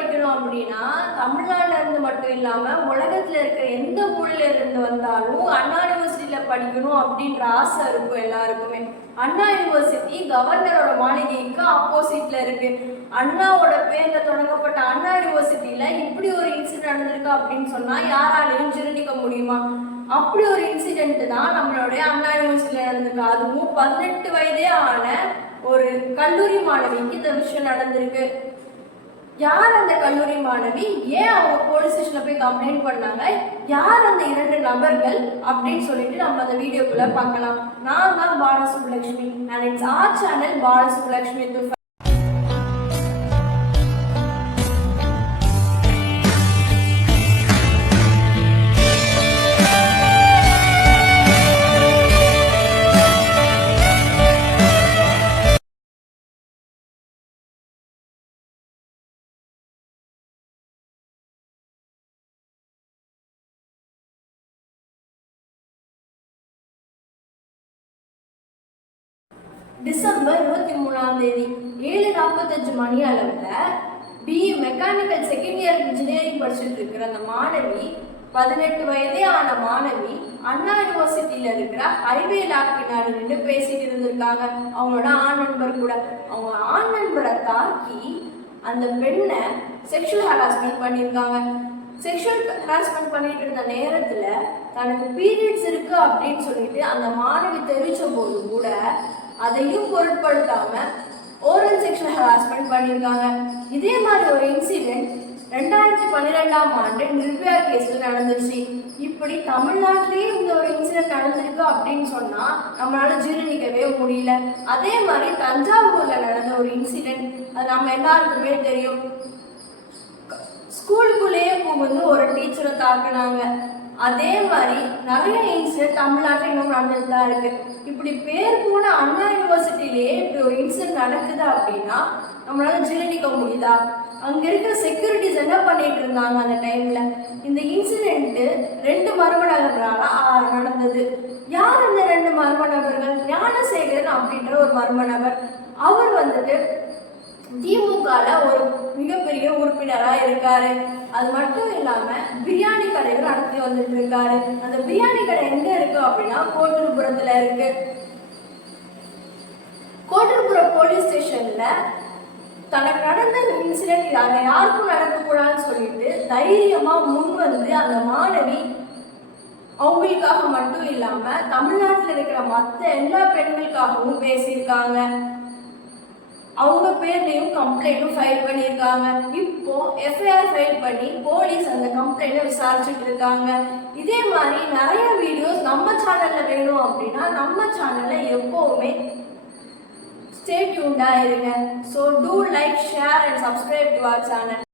படிக்கணும் அப்படின்னா தமிழ்நாட்டில் இருந்து மட்டும் இல்லாமல் உலகத்தில் இருக்கிற எந்த ஊரில் இருந்து வந்தாலும் அண்ணா யூனிவர்சிட்டியில் படிக்கணும் அப்படின்ற ஆசை இருக்கும் எல்லாருக்குமே. அண்ணா யூனிவர்சிட்டி கவர்னரோட மாளிகைக்கு ஆப்போசிட்ல இருக்கு. அண்ணாவோட பேர்ல தொடங்கப்பட்ட அண்ணா யூனிவர்சிட்டியில இப்படி ஒரு இன்சிடென்ட் நடந்திருக்கு அப்படின்னு சொன்னா யாராலையும் ஜீரணிக்க முடியுமா? அப்படி ஒரு இன்சிடென்ட் தான் நம்மளுடைய அண்ணா யூனிவர்சிட்டியில நடந்திருக்கு. அதுவும் 18 வயதே ஆன ஒரு கல்லூரி மாணவிக்கு இந்த விஷயம் நடந்திருக்கு. யார் அந்த கல்லூரி மாணவி, ஏன் அவங்க போலீஸ் ஸ்டேஷன்ல போய் கம்ப்ளைண்ட் பண்ணாங்க, யார் அந்த 2 நபர்கள் அப்படின்னு சொல்லிட்டு நம்ம அந்த வீடியோக்குள்ள பார்க்கலாம். நான் தான் Balasubbulakshmi and it's our channel Balasubbulakshmi. December 23 7:45 மணி அளவில் BE mechanical second year engineering படிச்சுட்டு இருக்கிற அந்த மாணவி, 18 வயதே ஆன மாணவி, அண்ணா யூனிவர்சிட்டியில இருக்கிற ஹைவே லேப் பின்னாடி நின்று பேசிட்டு இருந்திருக்காங்க அவங்களோட ஆண் நண்பர் கூட. அவங்க ஆண் நண்பரை தாக்கி அந்த பெண்ணை செக்ஷுவல் ஹராஸ்மெண்ட் பண்ணியிருக்காங்க. செக்ஷுவல் ஹராஸ்மெண்ட் பண்ணிட்டு இருந்த நேரத்துல தனக்கு பீரியட்ஸ் இருக்கு அப்படின்னு சொல்லிட்டு அந்த மாணவி தெரிவிச்ச போது கூட அதையும் பொருட்படுத்தாம ஓரல் செக்ஷுவல் ஹராஸ்மெண்ட் பண்ணியிருக்காங்க. இதே மாதிரி ஒரு இன்சிடென்ட் 2012ஆம் ஆண்டு நிர்பயா கேஸ்ல நடந்துச்சு. இப்படி தமிழ்நாட்டிலேயே இந்த ஒரு இன்சிடென்ட் நடந்திருக்கு அப்படின்னு சொன்னா நம்மளால ஜீரணிக்கவே முடியல. அதே மாதிரி தஞ்சாவூர்ல நடந்த ஒரு இன்சிடென்ட், அது நம்ம எல்லாருக்குமே தெரியும். ஸ்கூலுக்குள்ளேயே புகுந்து ஒரு டீச்சரை தாக்குனாங்க. அதே மாதிரி நிறைய இன்சிடென்ட் தமிழ்நாட்டில் இன்னும் நடந்துட்டு தான் இருக்கு. இப்படி பேர் போன அண்ணா யூனிவர்சிட்டிலேயே இப்படி ஒரு இன்சிடென்ட் நடக்குது அப்படின்னா நம்மளால ஜீரணிக்க முடியுதா? அங்க இருக்கிற செக்யூரிட்டிஸ் என்ன பண்ணிட்டு இருந்தாங்க அந்த டைம்ல? இந்த இன்சிடென்ட் 2 மர்ம நபர்களால நடந்தது. யார் அந்த 2 மர்ம நபர்கள்? ஞானசேகரன் அப்படின்ற ஒரு மர்ம நபர். அவர் வந்துட்டு திமுகல ஒரு மிகப்பெரிய உறுப்பினரா இருக்காரு. அது மட்டும் இல்லாம பிரியாணி கடைகள் நடத்தி வந்துட்டு இருக்காரு. அந்த பிரியாணி கடை எங்க இருக்கு அப்படின்னா கோட்டூர்புரத்துல இருக்கு. கோட்டூர்புரம் போலீஸ் ஸ்டேஷன்ல தனக்கு நடந்த இன்சிடென்ட் அங்க யாருக்கும் நடக்கக்கூடாதுன்னு சொல்லிட்டு தைரியமா முன் வந்து அந்த மாணவி அவங்களுக்காக மட்டும் இல்லாம தமிழ்நாட்டில் இருக்கிற மற்ற எல்லா பெண்களுக்காகவும் பேசியிருக்காங்க. அவங்க பேர்லையும் கம்ப்ளைண்ட்டும் ஃபைல் பண்ணியிருக்காங்க. இப்போ எஃப்ஐஆர் ஃபைல் பண்ணி போலீஸ் அந்த கம்ப்ளைண்ட்டை விசாரிச்சுட்டு இருக்காங்க. இதே மாதிரி நிறைய வீடியோஸ் நம்ம சேனல்ல வேணும் அப்படின்னா நம்ம சேனல்ல எப்பவுமே ஸ்டே டியூன்டா இருங்க. So do like, share and subscribe to our channel.